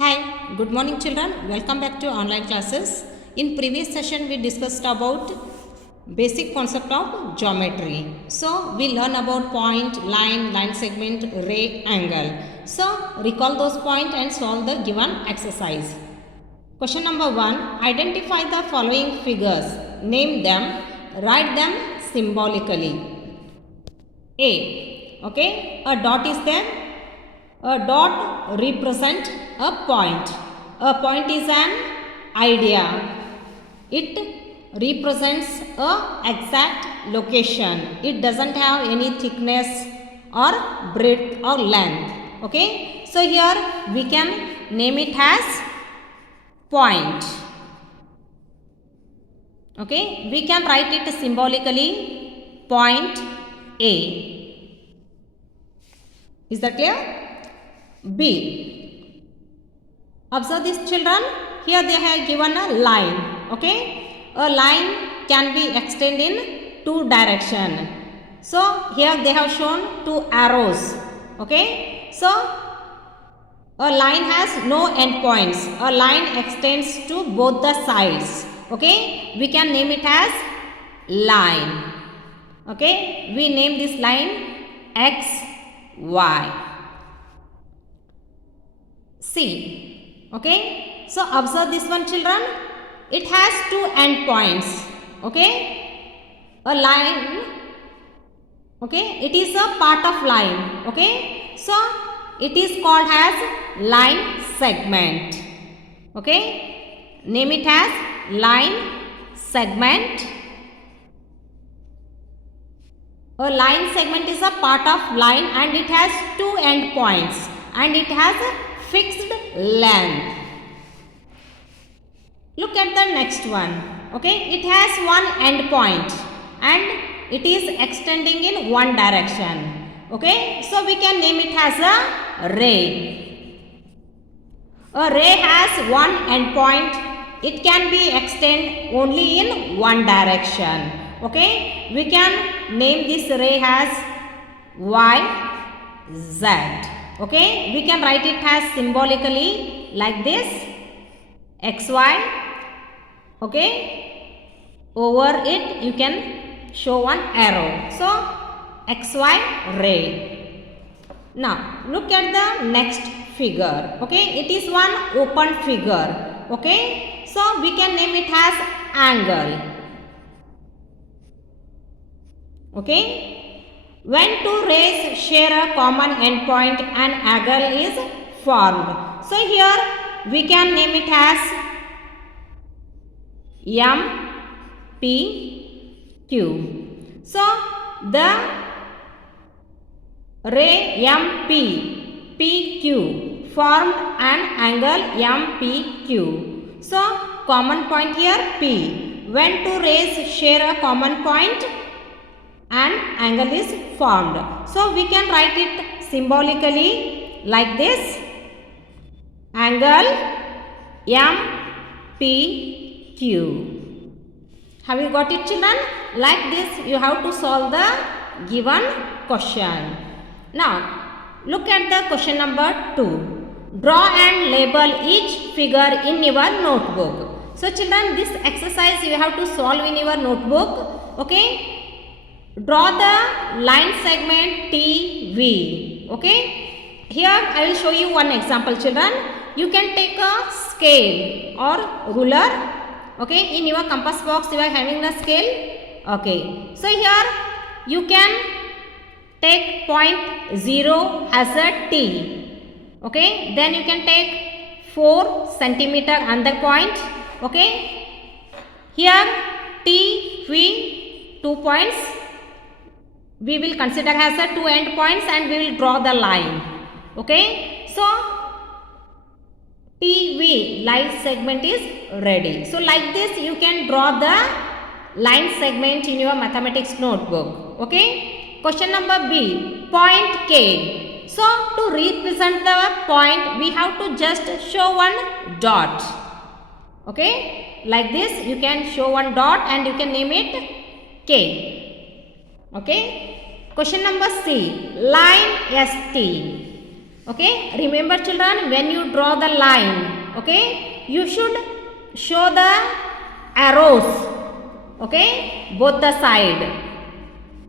Hi, good morning children. Welcome back to online classes. In previous session we discussed about basic concept of geometry. So we learn about point, line segment, ray, angle. So recall those points and solve the given exercise. Question number 1. Identify the following figures. Name them. Write them symbolically. A. Okay. A dot is there. A dot represents a point. A point is an idea. It represents a exact location. It doesn't have any thickness or breadth or length. Okay. So here we can name it as point. Okay. We can write it symbolically point A. Is that clear? B. Observe these children. Here they have given a line. Okay. A line can be extended in two directions. So here they have shown two arrows. Okay. So a line has no endpoints. A line extends to both the sides. Okay. We can name it as line. Okay. We name this line X, Y. C. Okay. So observe this one children. It has two endpoints. Okay. A line. Okay. It is a part of line. Okay. So it is called as line segment. Okay. Name it as line segment. A line segment is a part of line and it has two endpoints and it has a fixed length. Look at the next one. Okay, it has one end point and it is extending in one direction. Okay, so we can name it as a ray. A ray has one end point. It can be extend only in one direction. Okay, we can name this ray as Y, Z. Okay, we can write it as symbolically like this XY. Okay, over it you can show one arrow. So XY ray. Now look at the next figure. Okay, it is one open figure. Okay, so we can name it as angle. Okay. When two rays share a common endpoint, an angle is formed. So here we can name it as MPQ. So the ray MPQ formed an angle MPQ. So common point here P. When two rays share a common point, an angle is formed. So we can write it symbolically like this. Angle MPQ. Have you got it children? Like this you have to solve the given question. Now look at the question number 2. Draw and label each figure in your notebook. So children, this exercise you have to solve in your notebook. Okay. Draw the line segment TV. Okay. Here I will show you one example children. You can take a scale or ruler. Okay. In your compass box you are having the scale. Okay. So here you can take point 0 as a T. Okay. Then you can take 4 centimeter another point. Okay. Here T, V 2 points. We will consider as a two end points and we will draw the line. Okay. So TV line segment is ready. So like this you can draw the line segment in your mathematics notebook. Okay. Question number B. Point K. So to represent the point we have to just show one dot. Okay. Like this you can show one dot and you can name it K. Okay. Question number C. Line ST. Okay, remember children, when you draw the line, okay, you should show the arrows, okay, both the side,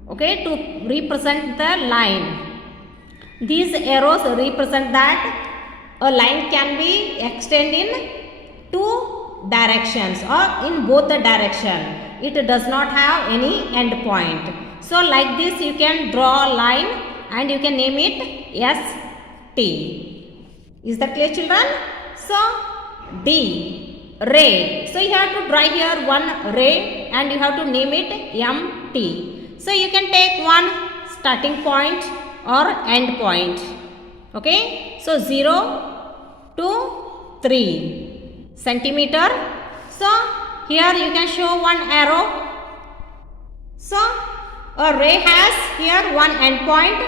okay, to represent the line. These arrows represent that a line can be extended in two directions or in both the direction. It does not have any end point. So like this you can draw a line and you can name it ST. Is that clear children? So D, ray. So you have to draw here one ray and you have to name it MT. So you can take one starting point or end point. Okay. So 0 to 3 centimeter. So here you can show one arrow. So a ray has here one end point.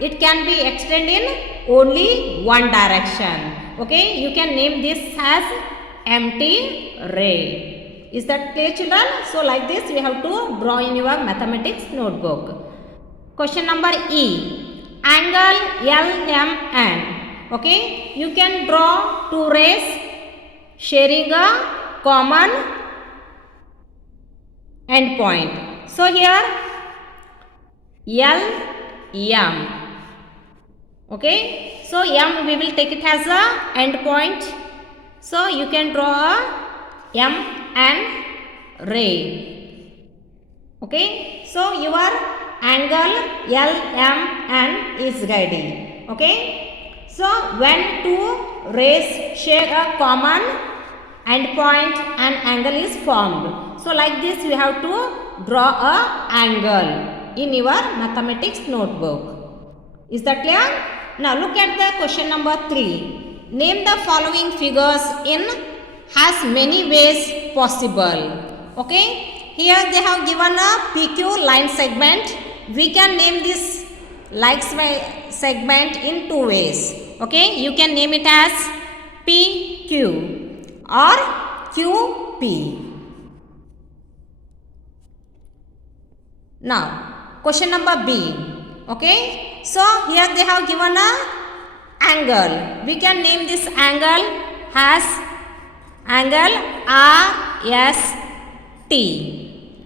It can be extended in only one direction. Okay, you can name this as empty ray. Is that clear children? So like this you have to draw in your mathematics notebook. Question number E. Angle LMN. Okay, you can draw two rays sharing a common end point. So here LM. Okay, so M we will take it as a end point. So you can draw a MN ray. Okay, so your angle LMN is ready. Okay, so when two rays share a common end point, an angle is formed. So like this you have to draw a angle in your mathematics notebook. Is that clear? Now look at the question number 3. Name the following figures in has many ways possible. Okay, here they have given a PQ line segment. We can name this like segment in two ways. Okay, you can name it as PQ or QP. Now question number B. Okay, so here they have given a angle. We can name this angle as angle RST.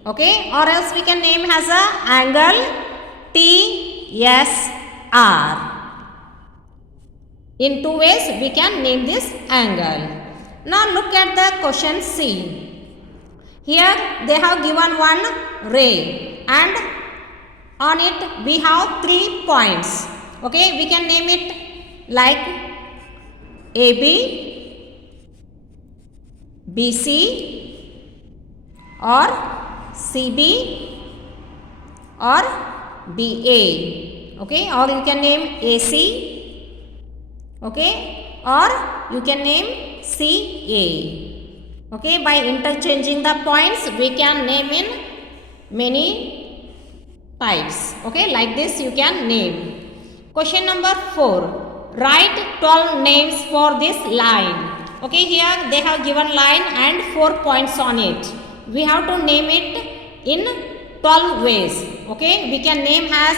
Okay, or else we can name as a angle TSR. In two ways we can name this angle. Now look at the question C. Here they have given one ray and on it we have 3 points. Okay, we can name it like AB, BC or CB or BA. Okay, or you can name AC. Okay, or you can name CA. Okay, by interchanging the points we can name in many types. Okay, like this you can name. Question number 4. Write 12 names for this line. Okay, here they have given line and 4 points on it. We have to name it in 12 ways. Okay, we can name as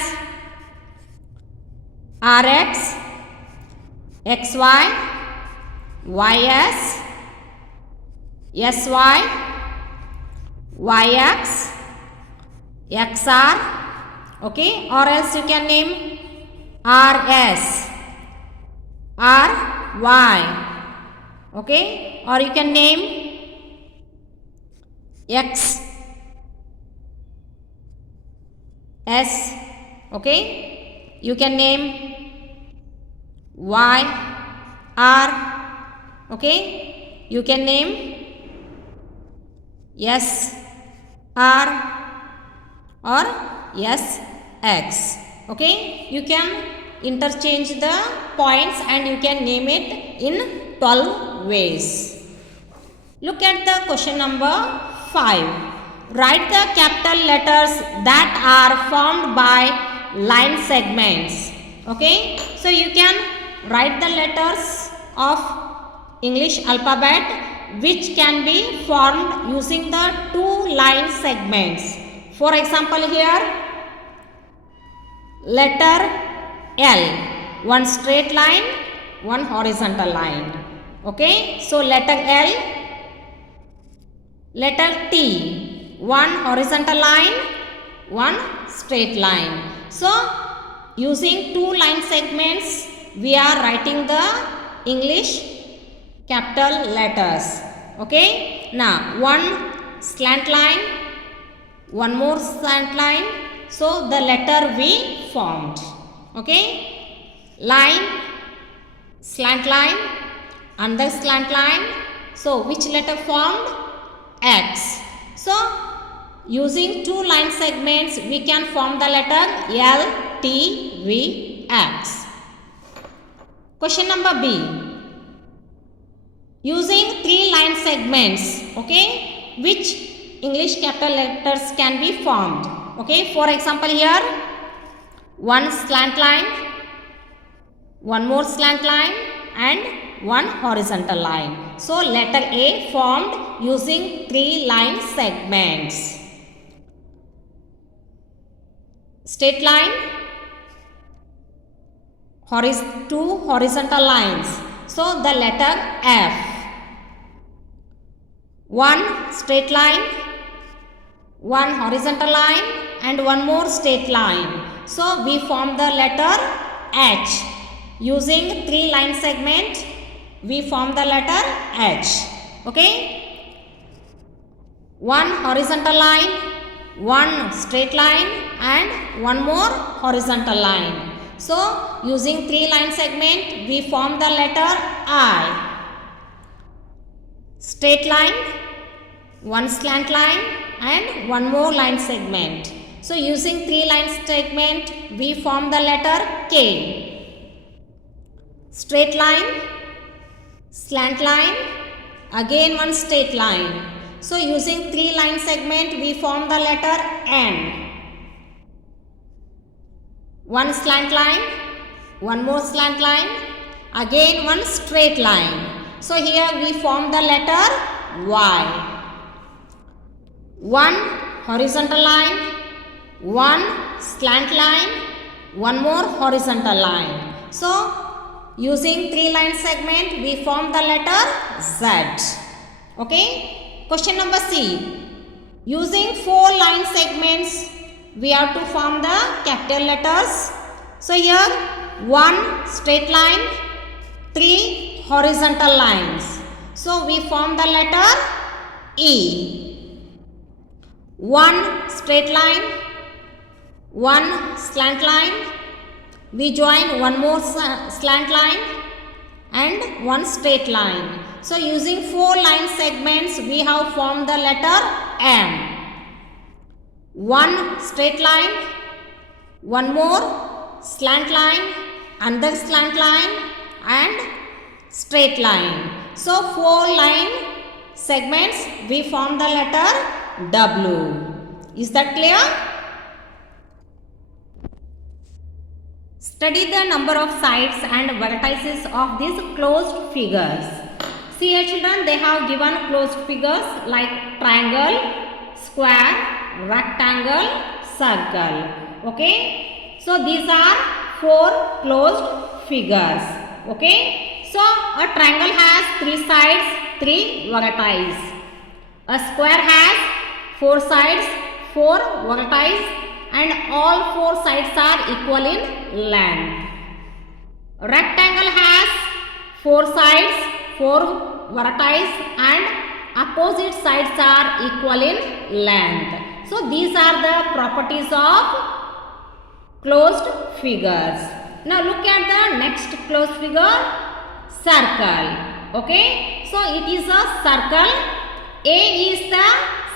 RX, XY, YS, SY, YX, XR. Okay, or else you can name RS, RY. Okay, or you can name X, S. Okay, you can name Y, R. Okay, you can name S, R or S, X. Okay, you can interchange the points and you can name it in 12 ways. Look at the question number 5. Write the capital letters that are formed by line segments. Okay, so you can write the letters of English alphabet which can be formed using the 2 line segments. For example, here letter L. one straight line, one horizontal line. Okay, so letter L, letter T, one horizontal line, one straight line. So using two line segments, we are writing the English capital letters. Okay, now one slant line, one more slant line. So the letter V formed. Okay, line, slant line, another slant line. So which letter formed? X. So using two line segments, we can form the letter L, T, V, X. Question number B. Using three line segments, okay, which English capital letters can be formed? Okay, for example here, one slant line, one more slant line and one horizontal line. So letter A formed using three line segments. Straight line, two horizontal lines. So the letter F. One straight line, one horizontal line and one more straight line. So we form the letter H. Using three line segment, we form the letter H. Okay. One horizontal line, one straight line and one more horizontal line. So using three line segment, we form the letter I. Straight line, one slant line and one more line segment. So using three line segment, we form the letter K. Straight line, slant line, again one straight line. So using three line segment, we form the letter N. One slant line, one more slant line, again one straight line. So here we form the letter Y. One horizontal line, one slant line, one more horizontal line. So using three line segment, we form the letter Z. Okay. Question number C. Using four line segments, we have to form the capital letters. So here one straight line, three horizontal lines. So we form the letter E. One straight line, one slant line, we join one more slant line and one straight line. So using four line segments, we have formed the letter M. One straight line, one more slant line, another slant line and straight line. So four line segments, we form the letter W. Is that clear? Study the number of sides and vertices of these closed figures. See here children, they have given closed figures like triangle, square, rectangle, circle. Okay. So these are four closed figures. Okay. So a triangle has three sides, three vertices. A square has four sides, four vertices and all four sides are equal in length. Rectangle has four sides, four vertices and opposite sides are equal in length. So these are the properties of closed figures. Now look at the next closed figure, circle. Okay, so it is a circle. A is the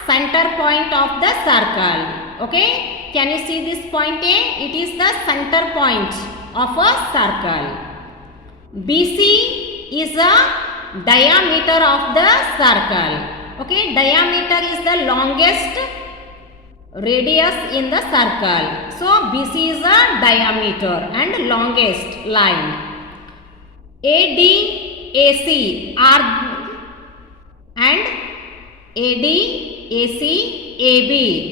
center point of the circle. Okay, can you see this point A? It is the center point of a circle. BC is the diameter of the circle. Okay, diameter is the longest radius in the circle. So BC is the diameter and longest line. AD, AC are and AD, AC, AB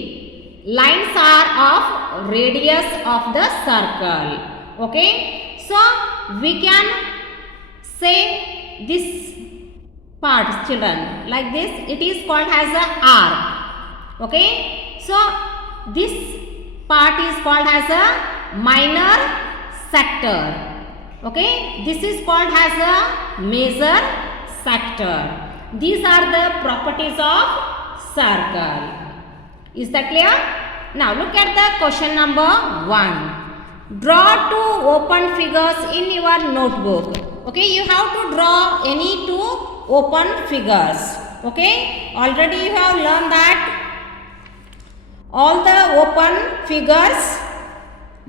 lines are of radius of the circle. Okay. So we can say this part, children, like this. It is called as a arc. Okay, so this part is called as a minor sector. Okay, this is called as a major sector. These are the properties of circle. Is that clear? Now look at the question number 1. Draw 2 open figures in your notebook. Okay, you have to draw any 2 open figures. Okay, already you have learned that all the open figures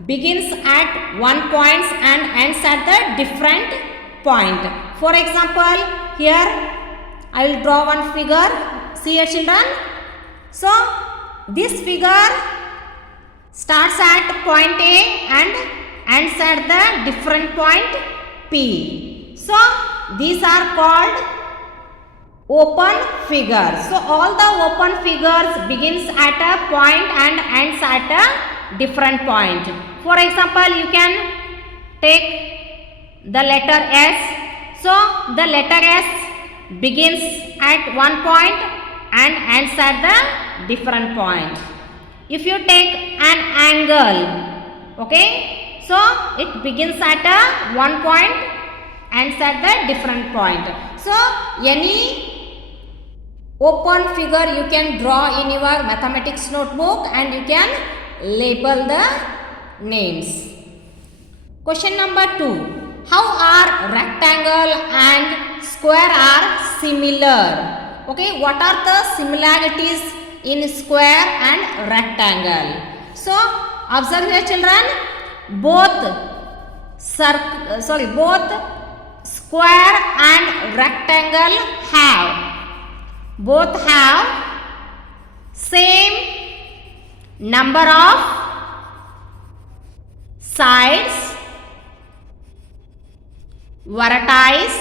begins at one point and ends at the different point. For example, here I will draw one figure. See here, children. So this figure starts at point A and ends at the different point P. So these are called open figures. So all the open figures begins at a point and ends at a different point. For example, you can take the letter S. So the letter S begins at one point and ends at the different point. If you take an angle, okay, so it begins at a one point, ends at the different point. So any open figure you can draw in your mathematics notebook and you can label the names. Question number 2. How are rectangle and square are similar? Okay, what are the similarities in square and rectangle? So observe here, children. Both square and rectangle have same number of sides, vertices.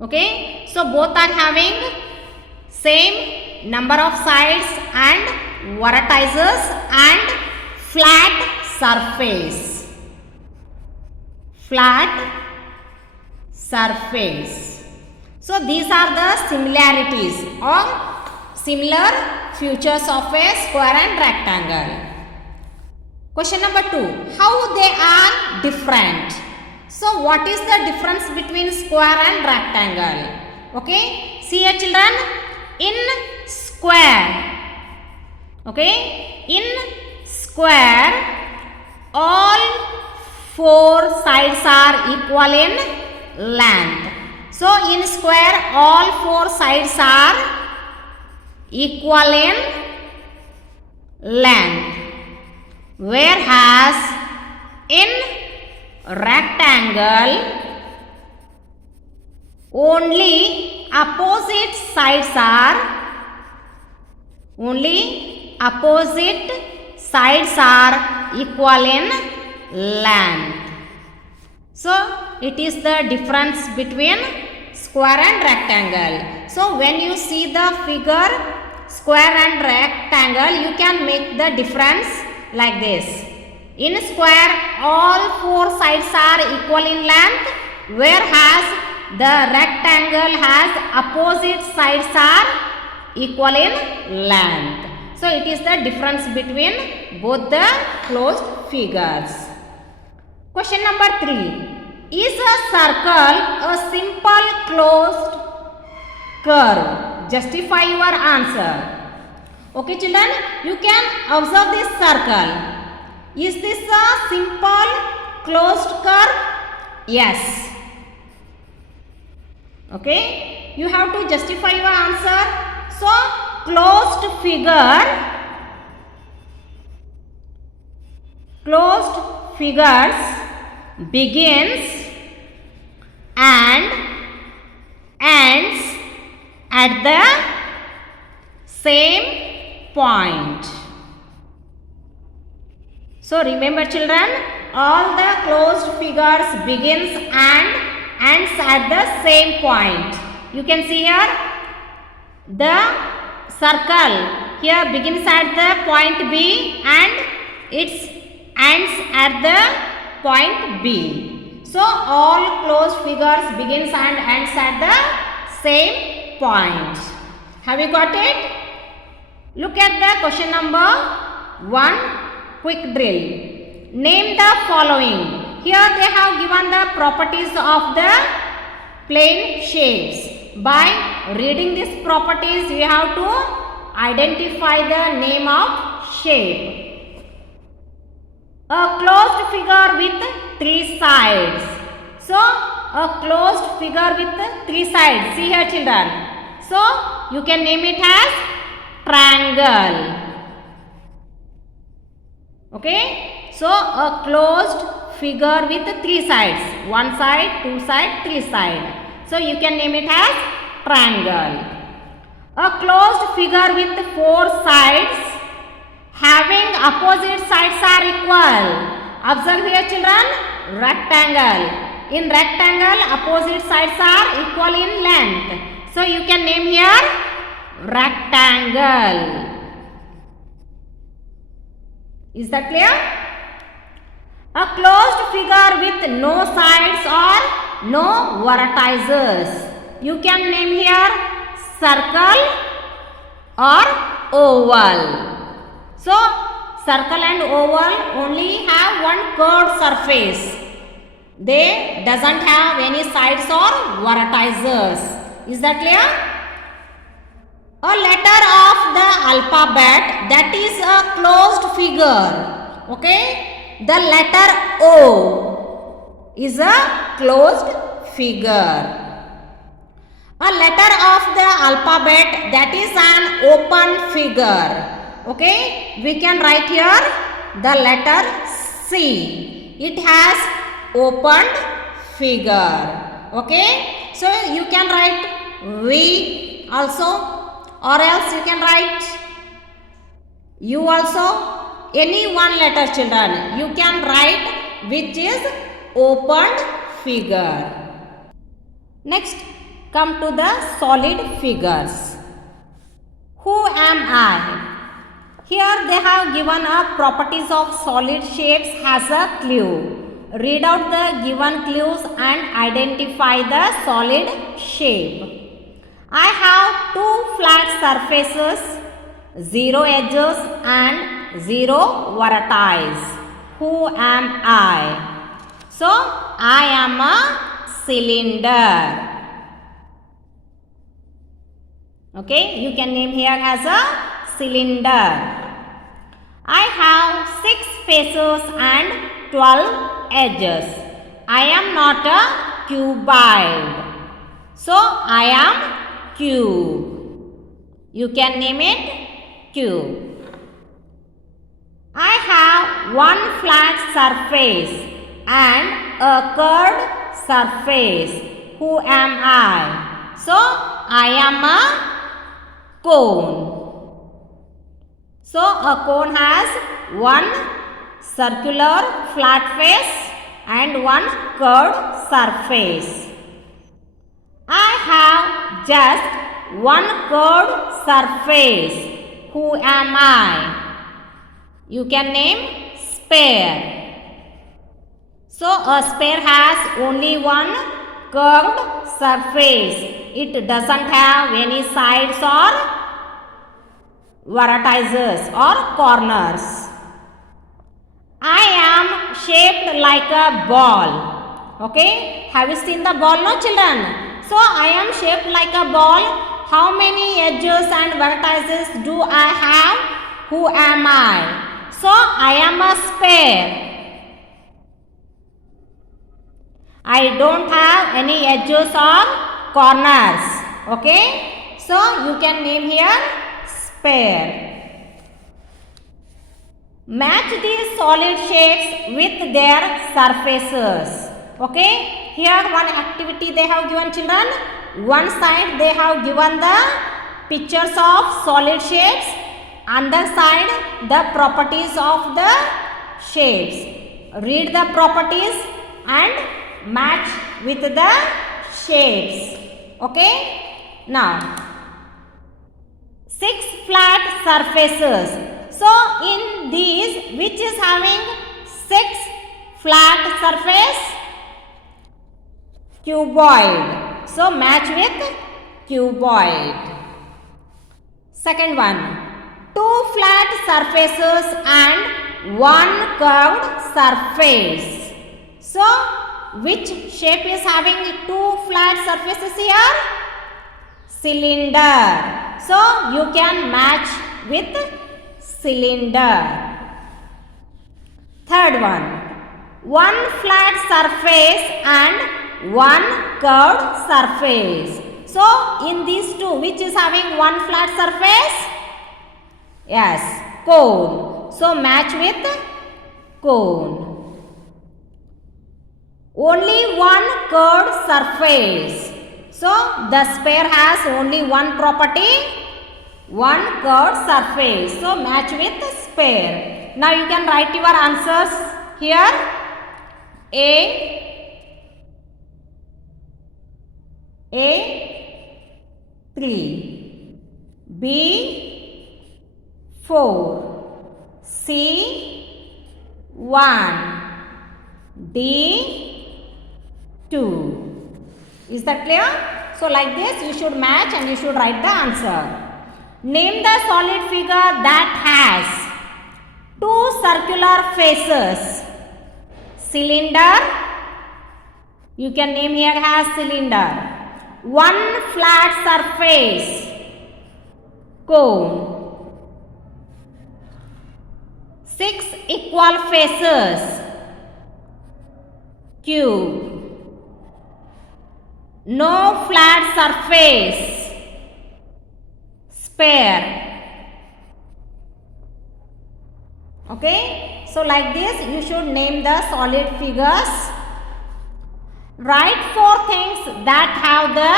Okay, so both are having same number of sides and vertices and flat surface. So these are the similarities or similar features of a square and rectangle. Question number 2. How they are different? So what is the difference between square and rectangle? Okay, see here, children. In square, all 4 sides are equal in length. So in square, all 4 sides are equal in length, whereas in rectangle only opposite sides are equal in length. So it is the difference between square and rectangle. So when you see the figure square and rectangle, you can make the difference like this. In square, all 4 sides are equal in length, whereas the rectangle has opposite sides are equal in length. So it is the difference between both the closed figures. Question number 3. Is a circle a simple closed curve? Justify your answer. Okay, children, you can observe this circle. Is this a simple closed curve? Yes. Okay, you have to justify your answer. So closed figures begins and ends at the same point. So remember, children, all the closed figures begins and ends at the same point. You can see here the circle here begins at the point B and its ends at the point B. So all closed figures begins and ends at the same point. Have you got it? Look at the question number 1, quick drill. Name the following. Here they have given the properties of the plane shapes. By reading these properties, we have to identify the name of shape. A closed figure with 3 sides. So, a closed figure with 3 sides. See here, children. So, you can name it as triangle. Okay. So, a closed figure with 3 sides. 1 side, 2 side, 3 side. So, you can name it as triangle. A closed figure with 4 sides having opposite sides are equal. Observe here, children. Rectangle. In rectangle, opposite sides are equal in length. So, you can name here rectangle. Is that clear? A closed figure with no sides or no vertices. You can name here circle or oval. So, circle and oval only have one curved surface. They doesn't have any sides or vertices. Is that clear? A letter of the alphabet, that is a closed figure. Okay? The letter O is a closed figure. A letter of the alphabet, that is an open figure. Okay, we can write here the letter C. It has opened figure. Okay, so you can write V also, or else you can write U also. Any one letter, children, you can write which is opened figure. Next, come to the solid figures. Who am I? Here they have given a properties of solid shapes as a clue. Read out the given clues and identify the solid shape. I have 2 flat surfaces, 0 edges and 0 vertices. Who am I? So, I am a cylinder. Okay, you can name here as a cylinder. I have 6 faces and 12 edges. I am not a cuboid. So, I am cube. You can name it cube. I have 1 flat surface and a curved surface. Who am I? So, I am a cone. So, a cone has 1 circular flat face and 1 curved surface. I have just 1 curved surface. Who am I? You can name sphere. So, a sphere has only 1 curved surface. It doesn't have any sides or vertices or corners. I am shaped like a ball. Okay, have you seen the ball, no, children? So, I am shaped like a ball. How many edges and vertices do I have? Who am I? So, I am a sphere. I don't have any edges or corners. Okay, so you can name here sphere. Match these solid shapes with their surfaces. Okay, here one activity they have given, children. One side they have given the pictures of solid shapes, other side the properties of the shapes. Read the properties and match with the shapes. Okay, now 6 flat surfaces. So, in these, which is having 6 flat surface cuboid. So match with cuboid. Second one, 2 flat surfaces and 1 curved surface. So which shape is having 2 flat surfaces here? Cylinder. So you can match with cylinder. Third one, 1 flat surface and 1 curved surface. So in these two, which is having 1 flat surface? Yes, cone. So match with cone. Only 1 curved surface. So the sphere has only one property, 1 curved surface. So match with sphere. Now you can write your answers here. A 3, B 4, C 1, D 2. Is that clear? So like this you should match and you should write the answer. Name the solid figure that has 2 circular faces. Cylinder. You can name here as cylinder. 1 flat surface. Cone. 6 equal faces. Cube. No flat surface. Sphere. Okay. So like this you should name the solid figures. Write 4 things that have the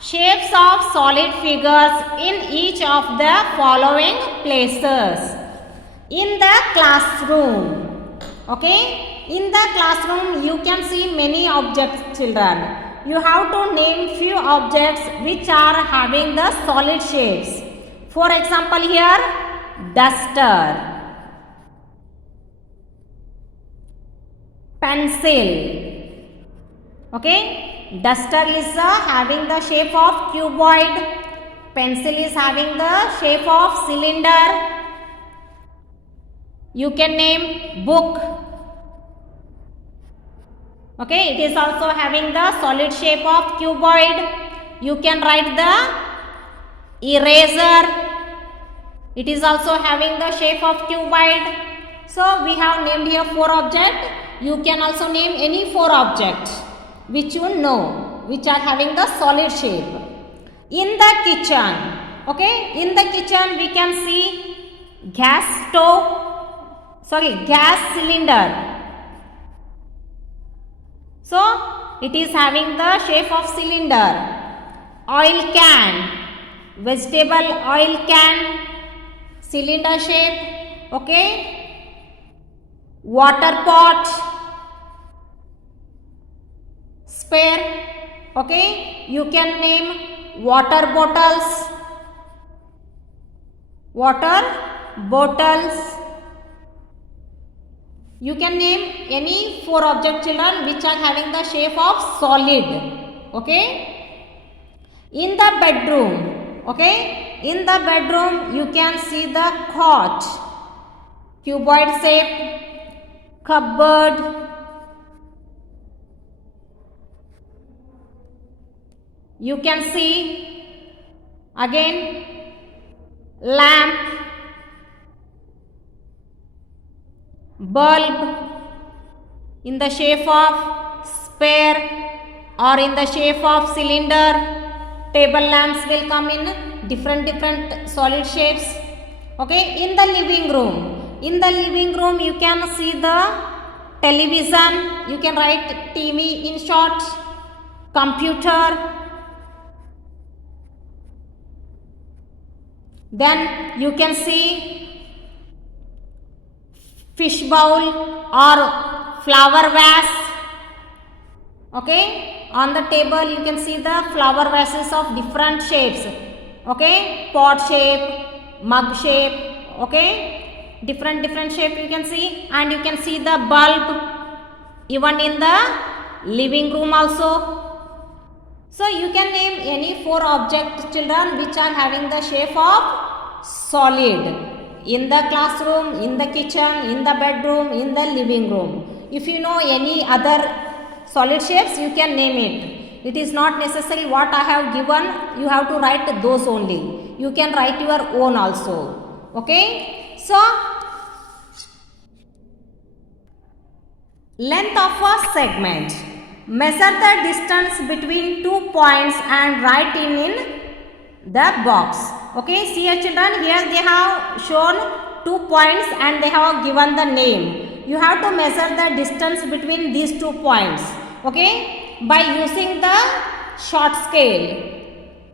shapes of solid figures in each of the following places. In the classroom. Okay. In the classroom you can see many objects, children. You have to name few objects which are having the solid shapes. For example here, duster. Pencil. Okay, duster is having the shape of cuboid. Pencil is having the shape of cylinder. You can name book. Okay, it is also having the solid shape of cuboid. You can write the eraser. It is also having the shape of cuboid. So we have named here 4 objects. You can also name any 4 objects which you know, which are having the solid shape. In the kitchen, okay, in the kitchen we can see gas cylinder. So it is having the shape of cylinder. Oil can, vegetable oil can, cylinder shape, okay. Water pot, sphere, okay. You can name water bottles. You can name any 4 objects, children, which are having the shape of solid. Okay. In the bedroom, okay. In the bedroom you can see the cot, cuboid shape, cupboard. You can see again lamp, bulb in the shape of sphere or in the shape of cylinder. Table lamps will come in different solid shapes. Okay, in the living room you can see the television. You can write TV in short. Computer. Then you can see fish bowl or flower vase. Okay, on the table you can see the flower vases of different shapes. Okay, pot shape, mug shape. Okay, different shape you can see, and you can see the bulb even in the living room also. So you can name any 4 objects, children, which are having the shape of solid in the classroom, in the kitchen, in the bedroom, in the living room. If you know any other solid shapes, you can name it. It is not necessary what I have given, you have to write those only. You can write your own also. Okay. So length of a segment. Measure the distance between 2 points and write in the box. Okay, see here children, here they have shown 2 points and they have given the name. You have to measure the distance between these 2 points. Okay, by using the short scale,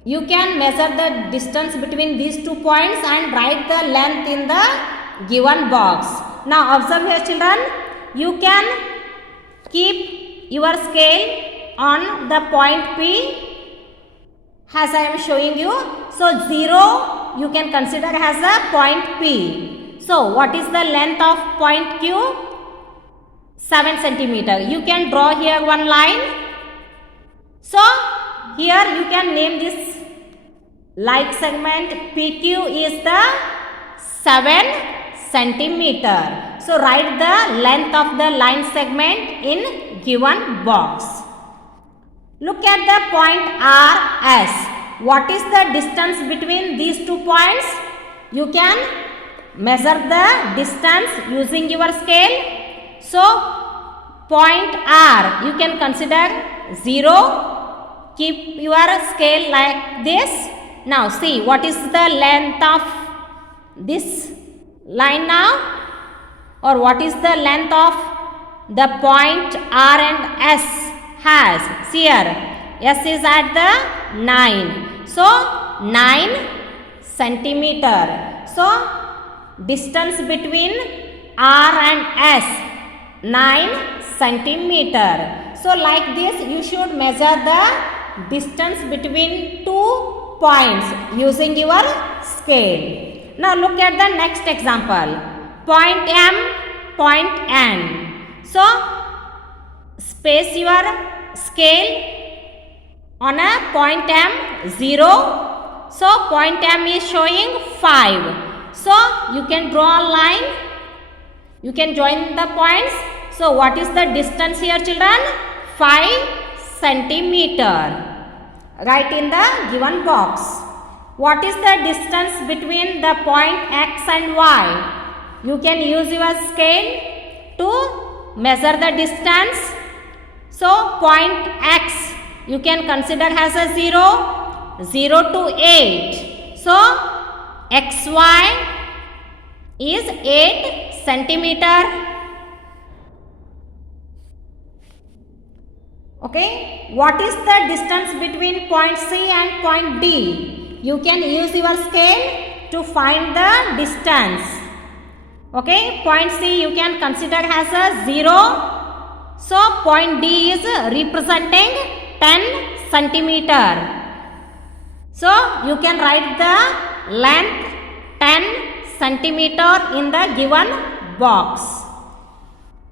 you can measure the distance between these 2 points and write the length in the given box. Now observe here children, you can keep your scale on the point P as I am showing you. So 0 you can consider as a point P. So what is the length of point Q? 7 centimeter. You can draw here one line. So here you can name this like segment PQ is the 7 centimeter. So write the length of the line segment in given box. Look at the point RS. What is the distance between these 2 points? You can measure the distance using your scale. So point R you can consider 0. Keep your scale like this. Now see what is the length of this line now, or what is the length of the point R and S has. See here, S is at the 9. So 9 centimeter. So distance between R and S 9 centimeter. So like this you should measure the distance between 2 points using your scale. Now look at the next example. Point M, point N. So space your scale on a point M 0. So point M is showing 5. So you can draw a line. You can join the points. So what is the distance here children? 5 centimeter. Write in the given box. What is the distance between the point X and Y? You can use your scale to measure the distance. So point X you can consider as a 0 to 8. So XY is 8 centimeter. Okay. What is the distance between point C and point D? You can use your scale to find the distance. Okay, point C you can consider as a 0. So point D is representing 10 centimeter. So you can write the length 10 centimeter in the given box.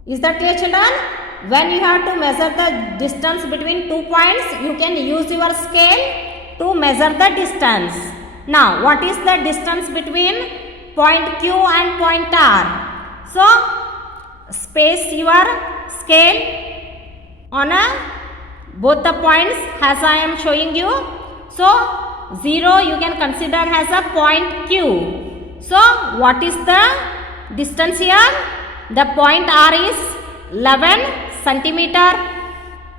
Is that clear children? When you have to measure the distance between 2 points, you can use your scale to measure the distance. Now what is the distance between point Q and point R? So space your scale on both the points as I am showing you. So 0 you can consider as a point Q. So what is the distance here? The point R is 11 centimeter.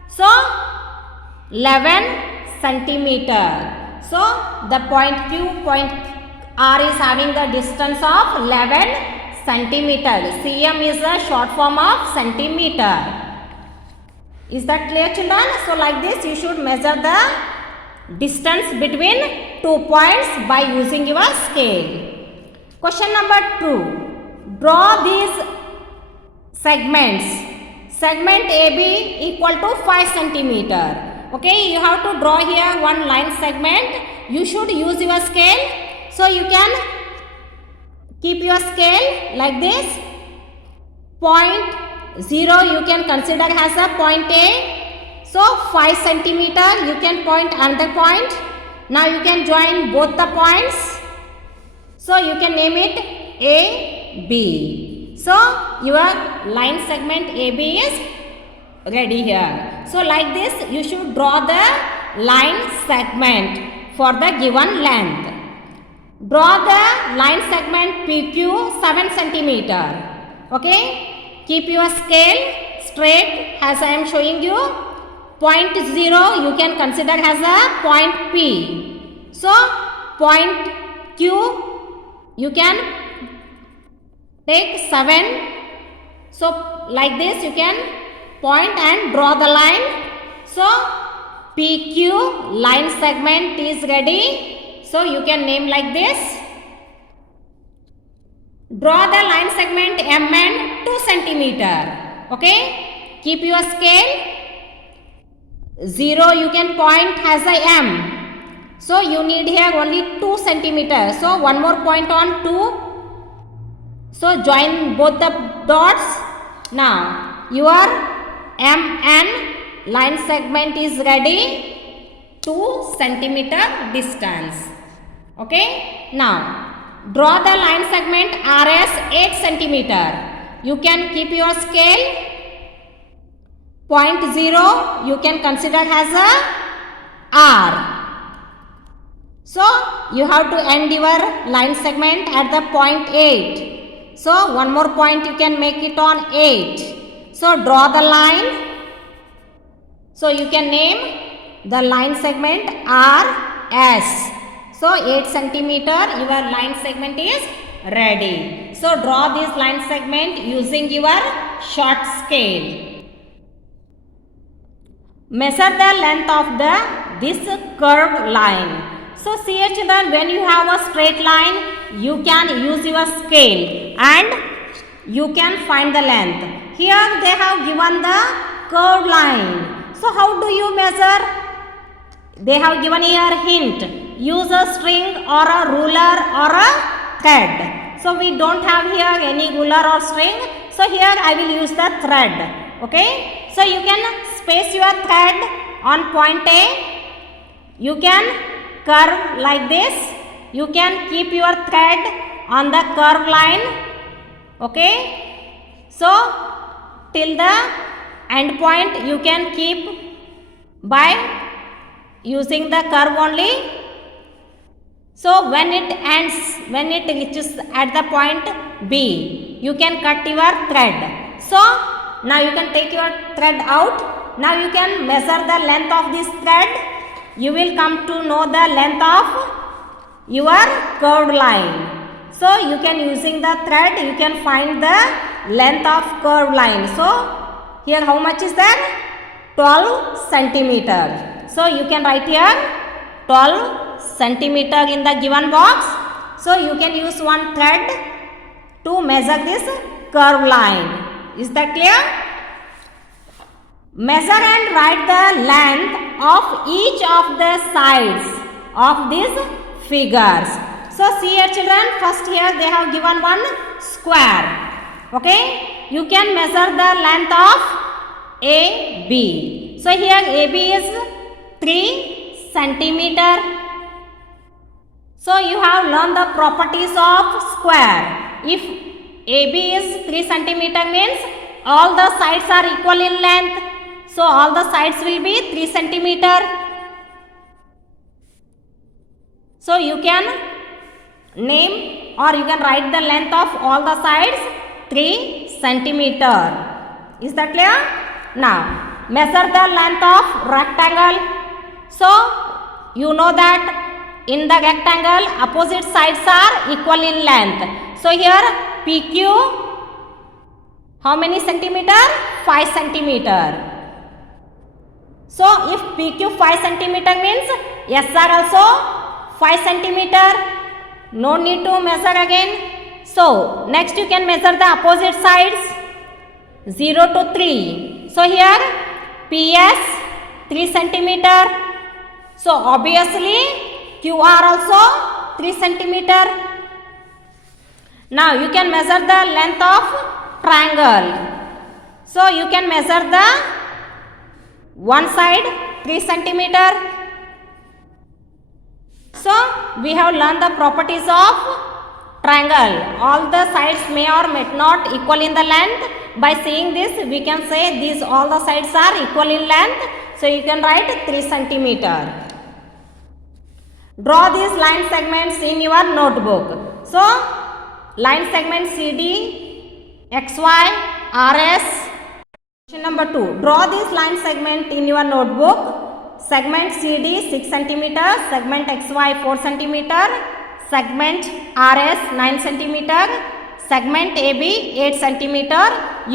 So 11 centimeter. So the point Q, point R is having the distance of 11 centimeter. cm is a short form of centimeter. Is that clear children? So like this you should measure the distance between 2 points by using your scale. Question number 2. Draw these segments. Segment AB equal to 5 centimeter. Okay, you have to draw here one line segment. You should use your scale. So you can keep your scale like this. Point 0 you can consider as a point A. So 5 centimeter you can point another point. Now you can join both the points. So you can name it A, B. So your line segment AB is ready here. So like this you should draw the line segment for the given length. Draw the line segment PQ 7 centimeter. Okay. Keep your scale straight as I am showing you. Point 0 you can consider as a point P. So point Q you can take 7. So like this you can point and draw the line. So PQ line segment is ready. So you can name like this. Draw the line segment MN 2 centimeter. Okay. Keep your scale. 0 you can point as a M. So you need here only 2 centimeters. So one more point on 2. So join both the dots. Now your MN line segment is ready. 2 centimeter distance. Okay. Now draw the line segment RS 8 centimeter. You can keep your scale. Point 0 you can consider as a R. So you have to end your line segment at the point 8. So one more point you can make it on 8. So draw the line. So you can name the line segment RS. So 8 centimeter your line segment is ready. So draw this line segment using your short scale. Measure the length of this curved line. So see here children, when you have a straight line you can use your scale and you can find the length. Here they have given the curved line. So how do you measure? They have given here hint. Use a string or a ruler or a thread. So we don't have here any ruler or string. So here I will use the thread. Okay. So you can space your thread on point A. You can curve like this. You can keep your thread on the curved line. Okay. So till the end point you can keep by using the curve only. So when it ends, when it reaches at the point B, you can cut your thread. So now you can take your thread out. Now you can measure the length of this thread. You will come to know the length of your curved line. So you can using the thread you can find the length of curved line. So here how much is that? 12 centimeter. So you can write here 12 centimeter in the given box. So you can use one thread to measure this curved line. Is that clear? Measure and write the length of each of the sides of these figures. So see here children, first here they have given one square. Okay. You can measure the length of AB. So here AB is 3 centimeter. So you have learned the properties of square. If AB is 3 centimeter means all the sides are equal in length. So all the sides will be 3 centimeter. So you can name or you can write the length of all the sides 3 centimeter. Is that clear? Now measure the length of rectangle. So you know that in the rectangle opposite sides are equal in length. So here PQ how many centimeter? 5 centimeter. So if PQ 5 centimeter means SR also 5 centimeter. No need to measure again. So next you can measure the opposite sides 0 to 3. So here PS 3 centimeter. So obviously QR also 3 centimeter. Now you can measure the length of triangle. So you can measure the one side 3 centimeter. So we have learned the properties of triangle. All the sides may or may not equal in the length. By seeing this, we can say these all the sides are equal in length. So you can write 3 centimeter. Draw these line segments in your notebook. So line segment CD, XY, RS. Question number 2. Draw this line segment in your notebook. Segment CD 6 cm, segment XY 4 cm, segment RS 9 cm, segment AB 8 cm.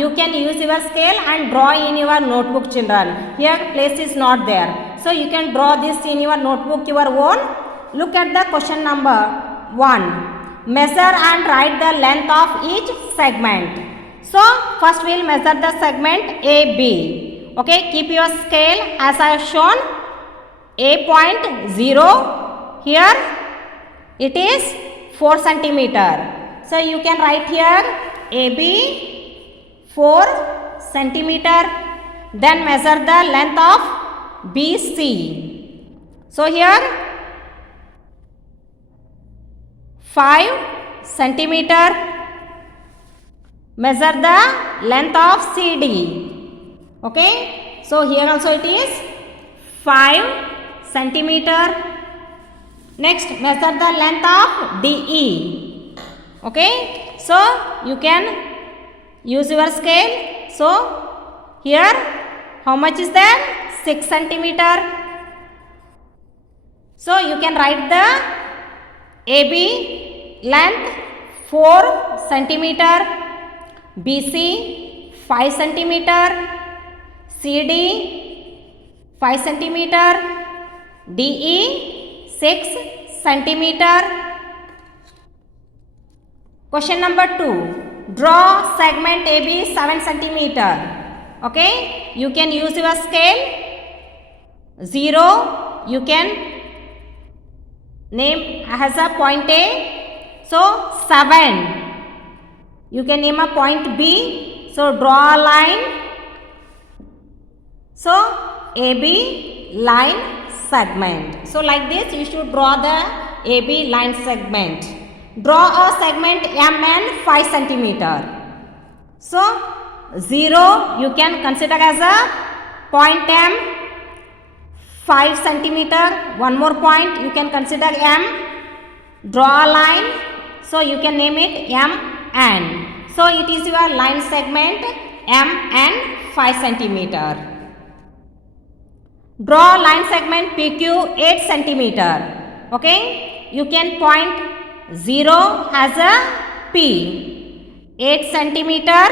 You can use your scale and draw in your notebook, children. Here place is not there. So you can draw this in your notebook your own. Look at the question number 1. Measure and write the length of each segment. So first we will measure the segment AB. Okay, keep your scale as I have shown. A point 0, here it is 4 centimeter. So you can write here AB 4 centimeter. Then measure the length of BC. So here 5 centimeter. Measure the length of CD. Okay, so here also it is 5 centimeter. Next, measure the length of DE. Okay, so you can use your scale. So here how much is that? 6 centimeter. So you can write the AB length 4 centimeter, BC 5 centimeter, CD 5 centimeter, DE 6 centimeter. Question number 2. Draw segment AB 7 centimeter. Okay, you can use your scale. 0 you can name as a point A. So 7 you can name a point B. So draw a line. So AB line segment. So like this you should draw the AB line segment. Draw a segment MN 5 centimeter. So 0 you can consider as a point M, 5 centimeter. One more point you can consider M. Draw a line. So you can name it MN. So it is your line segment MN 5 centimeter. Draw line segment PQ 8 centimeter. Okay, you can point 0 as a P, 8 centimeter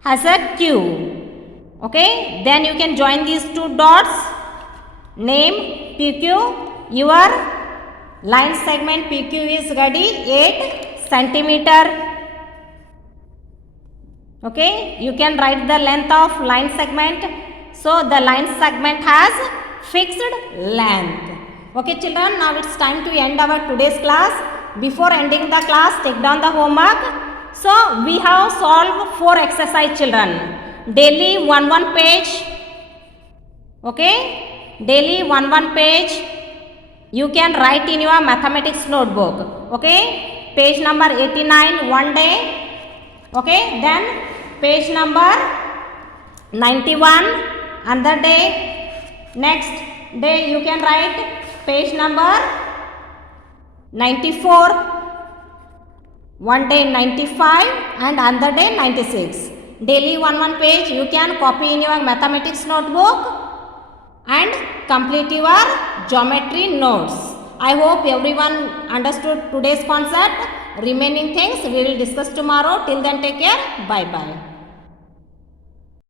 has a Q. Okay, then you can join these two dots, name PQ. Your line segment PQ is ready, 8 centimeter. Okay, you can write the length of line segment. So the line segment has fixed length. Okay children, now it's time to end our today's class. Before ending the class, take down the homework. So we have solved 4 exercise, children. Daily 1 page. Okay, daily 1 page. You can write in your mathematics notebook. Okay, page number 89 one day. Okay, then page number 91 another day. Next day you can write page number 94, one day 95 and another day 96. Daily 1 page you can copy in your mathematics notebook and complete your geometry notes. I hope everyone understood today's concept. Remaining things we will discuss tomorrow. Till then, take care. Bye bye.